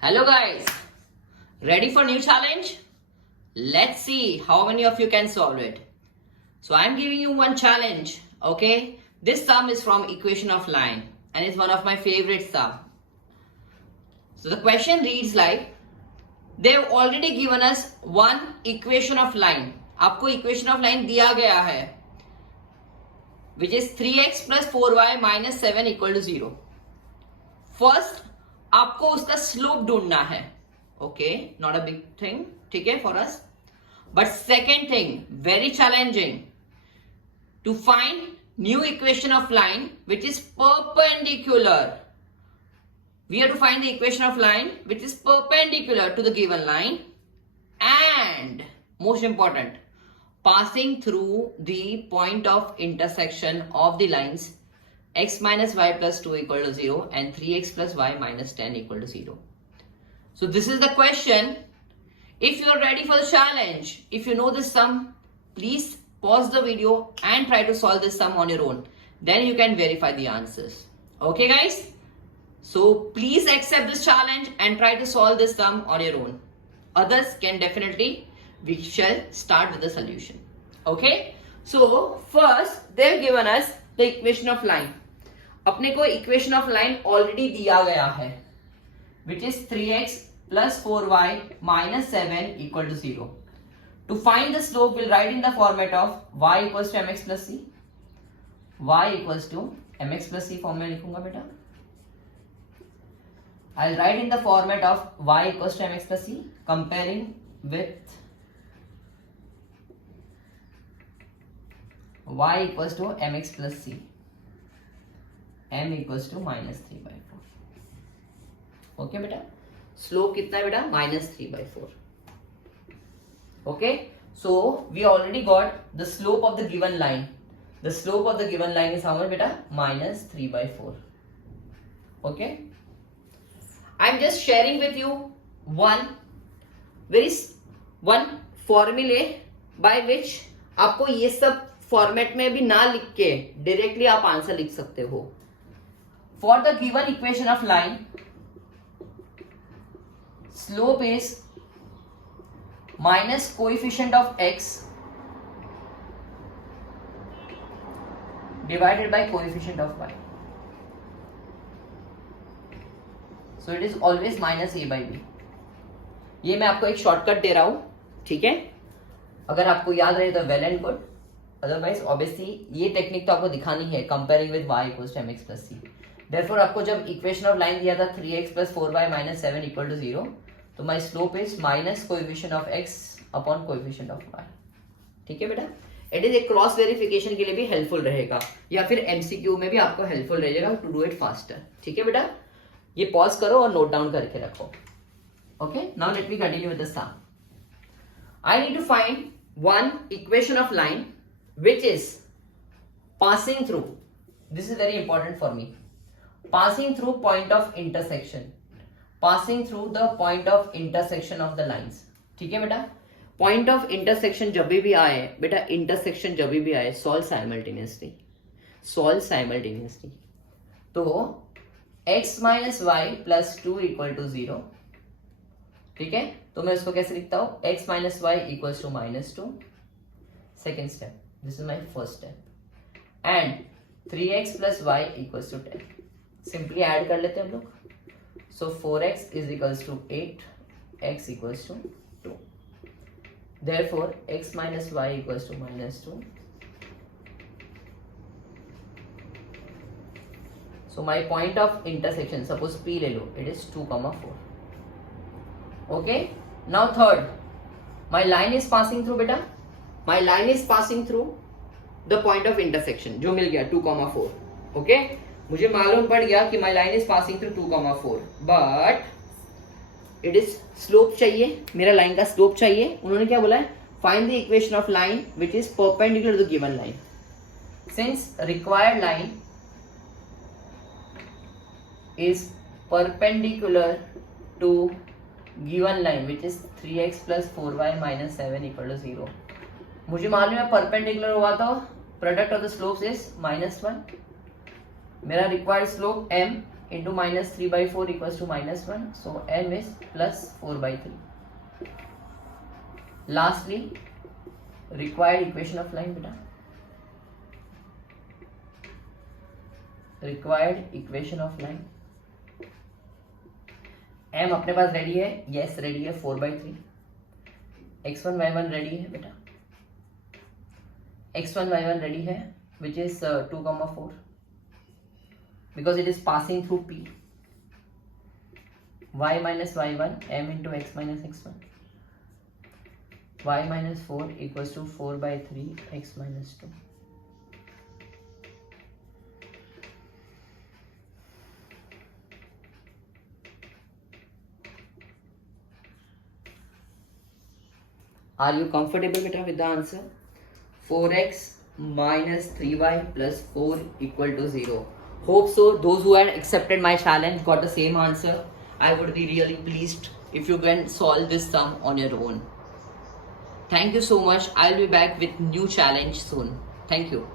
Hello guys, ready for new challenge? Let's see how many of you can solve it. So I'm giving you one challenge, okay? This sum is from equation of line and it's one of my favorite sum. So the question reads like, they've already given us one equation of line. आपको equation of line दिया गया है, which is 3x plus 4y minus 7 equal to 0. First आपको उसका slope ढूंढना है. Okay, not a big thing, ठीक है for us. But second thing, very challenging, to find new equation of line which is perpendicular. We have to find the equation of line which is perpendicular to the given line and most important, passing through the point of intersection of the lines x minus y plus 2 equal to 0 and 3x plus y minus 10 equal to 0. So this is the question. If you are ready for the challenge, if you know this sum, please pause the video and try to solve this sum on your own. Then you can verify the answers. Okay guys? So please accept this challenge and try to solve this sum on your own. Others can definitely, we shall start with the solution. Okay? So first they've given us the equation of line. अपने को equation of line already दिया गया है, which is 3x plus 4y minus 7 equal to 0. To find the slope, we'll write in the format of y equals to mx plus c. y equals to mx plus c form में लिखूंगा बेटा. I'll write in the format of y equals to mx plus c, comparing with y equals to mx plus c, m equals to minus 3 by 4. Okay बेटा, slope कितना है बेटा? Minus 3 by 4. Okay, so we already got the slope of the given line. The slope of the given line is how much बेटा? Minus 3 by 4. Okay, I am just sharing with you one फॉर्मूले by which आपको ये सब format में भी ना लिख के डायरेक्टली आप आंसर लिख सकते हो. For the given equation of line, slope is minus coefficient of x divided by coefficient of y. So it is always minus a by b. ये मैं आपको एक शॉर्टकट दे रहा हूं, ठीक है? अगर आपको याद रहे तो well and good, otherwise obviously ये टेक्निक तो आपको दिखानी है, comparing with y equals to mx plus c. Therefore आपको जब इक्वेशन ऑफ लाइन दिया था 3x plus 4y minus 7 equal to 0, तो my slope is minus coefficient of x upon coefficient of y. ठीक है बेटा, इट इज एक cross verification के लिए भी हेल्पफुल रहेगा, या फिर एमसीक्यू में भी आपको हेल्पफुल रहेगा टू डू इट फास्टर. ठीक है बेटा, ये पॉज करो और नोट डाउन करके रखो. Okay, now let me continue with the sum. I need to find one equation of line which is passing through, this is very important for me, passing through point of intersection, passing through the point of intersection of the lines. ठीक है बेटा, point of intersection जब भी आए बेटा, intersection जब भी आए, solve simultaneously, solve simultaneously. तो x minus y plus 2 equal to 0. ठीक है, तो मैं इसको कैसे लिखता हूं? x minus y equals to minus 2. Second step, this is my first step, and 3x plus y equals to 10. Simply add कर लेते हैं हम लोग. So 4x is equals to 8, x equals to 2. Therefore x minus y equals to minus 2. So my point of intersection, suppose P ले लो, it is 2,4. Okay, now third, my line is passing through बेटा, my line is passing through the point of intersection जो मिल गया 2,4. Okay, मुझे मालूम पड़ गया कि माई line is passing through 2,4, but it is slope चाहिए, मेरा लाइन का स्लोप चाहिए. उन्होंने क्या बोला है? Find the equation of line which is perpendicular to the given line. Since required line is perpendicular to given line which is 3x plus 4y minus 7 equal to 0. मुझे मालूम है परपेंडिकुलर हुआ तो product of the slopes is -1. मेरा required slope m into minus 3 by 4 equals to minus 1. So m is plus 4 by 3. Lastly, required equation of line beta. Required equation of line. m अपने पास ready है, yes ready है 4 by 3. x1 y1 ready है बेटा, x1 y1 ready है which is 2, 4 because it is passing through p. y minus y1 m into x minus x1, y minus 4 equals to 4 by 3 x minus 2. Are you comfortable beta with the answer? 4x minus 3y plus 4 equal to 0. Hope so. Those who had accepted my challenge got the same answer. I would be really pleased if you can solve this sum on your own. Thank you so much. I'll be back with new challenge soon. Thank you.